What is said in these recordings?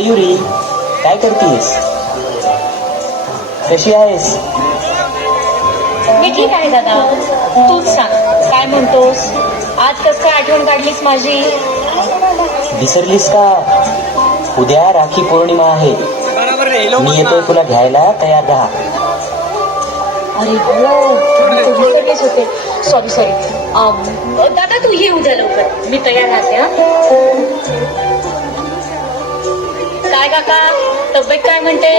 मयुरी, काय करतीयस? कशी आहेस? मी ठीक आहे दादा. तूच सांग, काय म्हणतोस? आज कसं काय आठवण काढलीस माझी? विसरलीस का? उद्या राखी पौर्णिमा आहे. मी येतोय तुला घ्यायला, तयार राहा. अरे हो, मी तर विसरलेच होते. सॉरी. दादा तू ये उद्या लवकर, मी तयार राहते. हा काय काका, तब्येत काय म्हणते?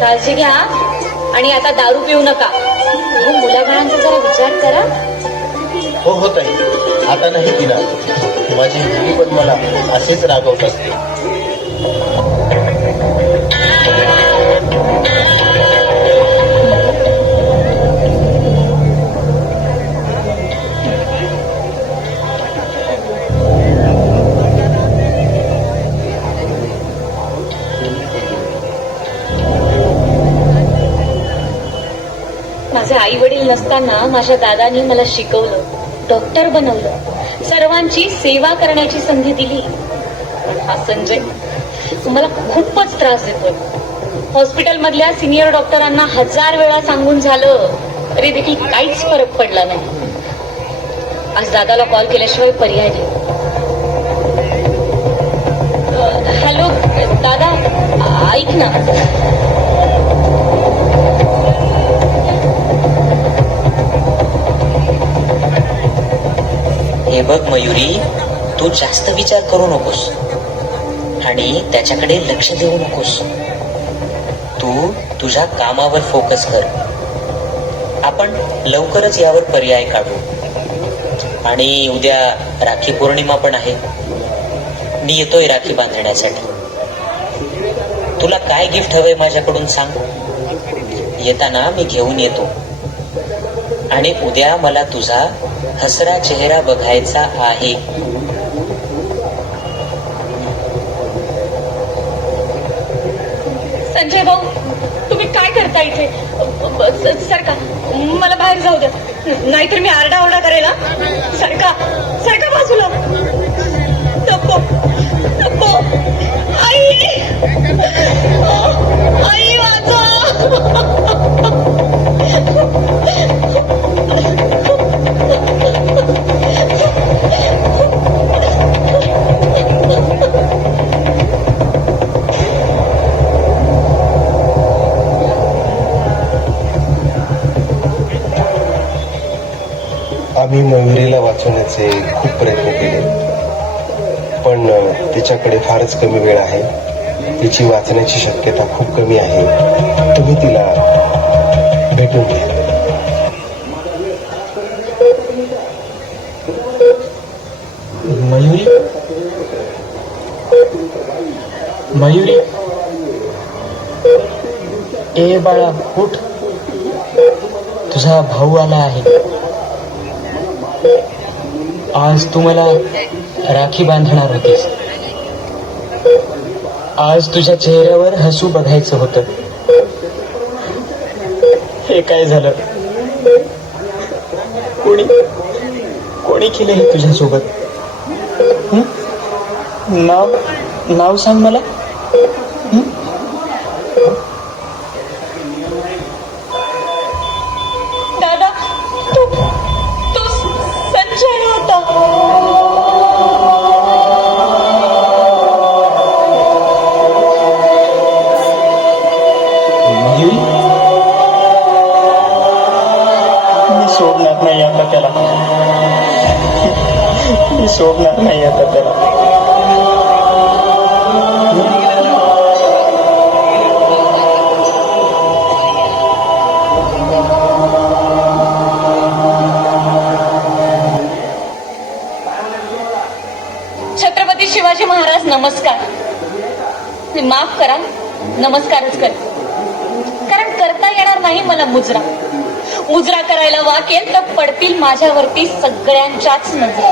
काळजी घ्या आणि आता दारू पिऊ नका. हो, मुलाबाळांचा जरा विचार करा. हो ताई, आता नाही पिणार. माझी मुली पण मला असेच रागवत असते. माझे आई वडील नसताना माझ्या दादानी मला शिकवलं, डॉक्टर बनवलं, सर्वांची सेवा करण्याची संधी दिली. पण हा संजय मला खूपच त्रास देतोय. हॉस्पिटलमधल्या सिनियर डॉक्टरांना 1000 वेळा सांगून झालं तरी देखील काहीच फरक पडला नाही. आज दादाला कॉल केल्याशिवाय पर्याय नाही. हॅलो दादा, ऐक ना. हे बघ मयुरी, तू जास्त विचार करू नकोस आणि त्याच्याकडे लक्ष देऊ नकोस. तू तुझ्या कामावर फोकस कर. आपण लवकरच यावर पर्याय काढू. आणि उद्या राखी पौर्णिमा पण आहे. मी येतोय राखी बांधण्यासाठी. तुला काय गिफ्ट हवंय माझ्याकडून सांग. येताना मी घेऊन येतो. आणि उद्या मला तुझा हसरा चेहरा बघायचा आहे. संजय भाऊ, तुम्ही काय करता इथे? सरका, मला बाहेर जाऊ द्या, नाहीतर मी आरडाओरडा करेल. सरका बाजूला. टप्पो, आई वाचवा. आम्ही मयुरीला वाचवण्याचे खूप प्रयत्न केले, पण तिच्याकडे फारच कमी वेळ आहे. तिची वाचण्याची शक्यता खूप कमी आहे. तुम्ही तिला भेटून घ्या. मयुरी, ए बाळा उठ. तुझा भाऊ आला आहे. आज तू मला राखी बांधणार होतीस. आज तुझ्या चेहऱ्यावर हसू बघायचं होतं. हे काय झालं? कोणी केलं हे तुझ्यासोबत? नाव सांग मला. दादा, तो संजय होता. मयुरी, मी सोडणार नाही आता त्याला. छत्रपती शिवाजी महाराज नमस्कार. माफ करा, नमस्कारच कर, कारण करता येणार नाही मला मुजरा करायला वाकेल तर पडतील माझ्यावरती सगळ्यांच्याच नजर.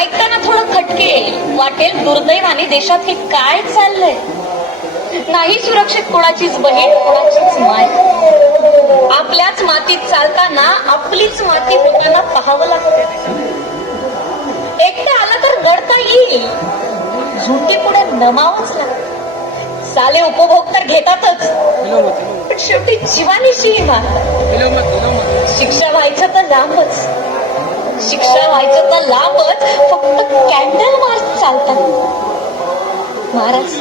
ऐकताना थोडं खटकेल, वाटेल दुर्दैवाने देशात हे काय चाललंय. नाही सुरक्षित कोणाचीच बहीण, कोणाचीच माय. आपल्याच मातीत चालताना आपलीच माती होताना पाहावं लागतं. एकटा आला तर रडता येईल, झुंटी पुढे नमावंच लागतं. साले उपभोग तर घेतातच, पण शेवटी जीवानीशी शिक्षा व्हायचं तर लांबच, शिक्षा व्हायचं तर लांबच, फक्त कॅन्डल मार्च चालतात. महाराज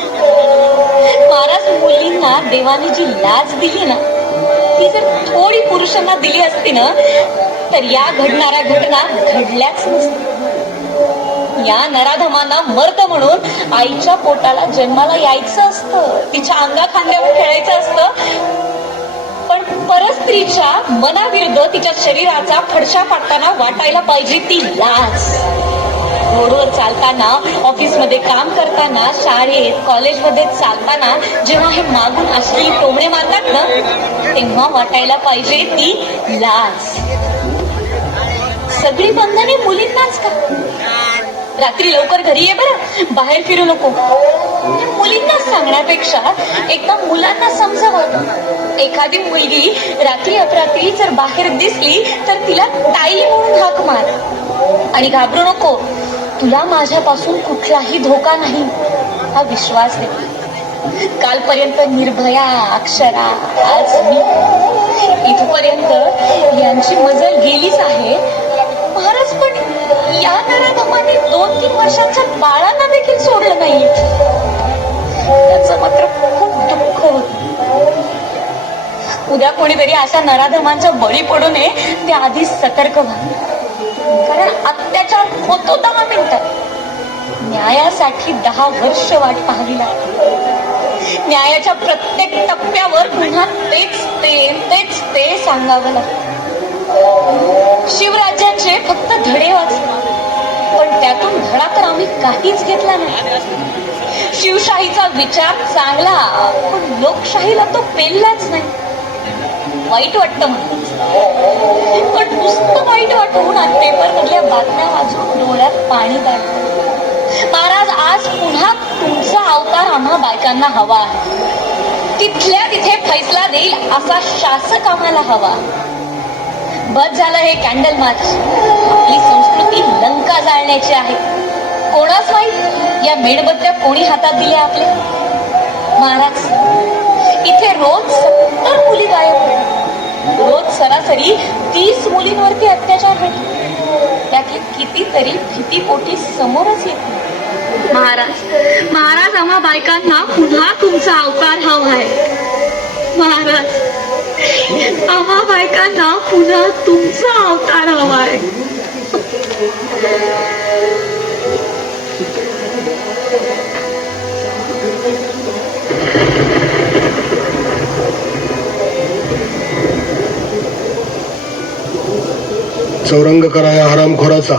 महाराज मुलींना देवाने जी लाज दिली ना, ती जर थोडी पुरुषांना दिली असती ना, तर या घडणाऱ्या घटना घडल्याच नसत्या. या नराधमांना मर्द म्हणून आईच्या पोटाला जन्माला यायचं असतं, तिच्या अंगा खांद्यावर खेळायचं असतं, पण परस्त्रीच्या मनाविरुद्ध तिच्या शरीराचा फडशा पाडताना वाटायला पाहिजे ती लाज. रोडवर चालताना, ऑफिसमध्ये काम करताना, शाळेत कॉलेजमध्ये चालताना जेव्हा हे मागून अश्लील टोमणे मारतात ना, तेव्हा वाटायला पाहिजे ती लाज. सगळी बंधने मुलींनाच का? रात्री लवकर घरी ये बरं, बाहेर फिरू नको. मुलींना सांगण्यापेक्षा एकदा मुलांना समजावं. एखादी मुलगी रात्री अपरात्री जर बाहेर दिसली तर तिला ताई म्हणून हाक मार आणि घाबरू नको. तुला माझ्यापासून कुठलाही धोका नाही हा विश्वास दे. कालपर्यंत निर्भया, अक्षरा, आज मी. इथपर्यंत यांची मजल गेलीच आहे महाराज, पण या नराधमाने 2-3 वर्षांच्या बाळांना देखील सोडलं नाही. त्याचं मात्र खूप दुःख होत. उद्या कोणीतरी अशा नराधमांच्या बळी पडू नये ते आधीच सतर्क व्हा, कारण अत्याचार होतो 10 मिनिटात, न्यायासाठी 10 वर्ष वाट पाहावी लागते. न्यायाच्या प्रत्येक टप्प्यावर पुन्हा तेच ते सांगावं लागतं. शिवराज्याचे फक्त धडे वाचले, पण त्यातून धडा तर आम्ही काहीच घेतला नाही. शिवशाहीचा विचार चांगला, पण लोकशाहीला तो पेललाच नाही. वाईट वाटतं म्हणून, पण नुसतं वाईट वाटून आज पेपर मधल्या बातम्या वाचून डोळ्यात पाणी काढतं. महाराज, आज पुन्हा तुमचा अवतार आम्हा बायकांना हवा आहे. तिथल्या तिथे फैसला देईल असा शासक आम्हाला हवा. बस झालं हे कॅन्डल मार्च. आपली संस्कृती लंका जाळण्याची आहे. कोणाच माहित या मेणबत्त्या कोणी हातात दिल्या आपल्या. महाराज, इथे रोज 70 मुली गायब होतात. रोज सरासरी 30 मुलींवरती अत्याचार होतो. त्यातले कितीतरी भीतीपोटी समोरच येत. महाराज आम्हा बायकांना पुन्हा तुमचा अवतार हवा आहे. महाराज, आम्हा बायकांना पुन्हा तुमचा अवतार हवा आहे. चौरंग करा या हरामखोराचा.